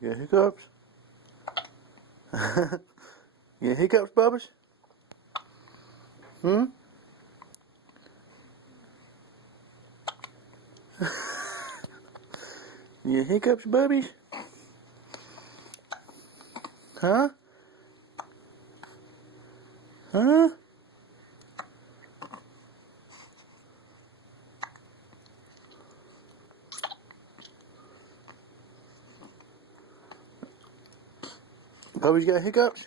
You got hiccups? You got hiccups, Bubba's? Hmm? You got hiccups, Bubbies? Huh? Huh? Bubby's got hiccups?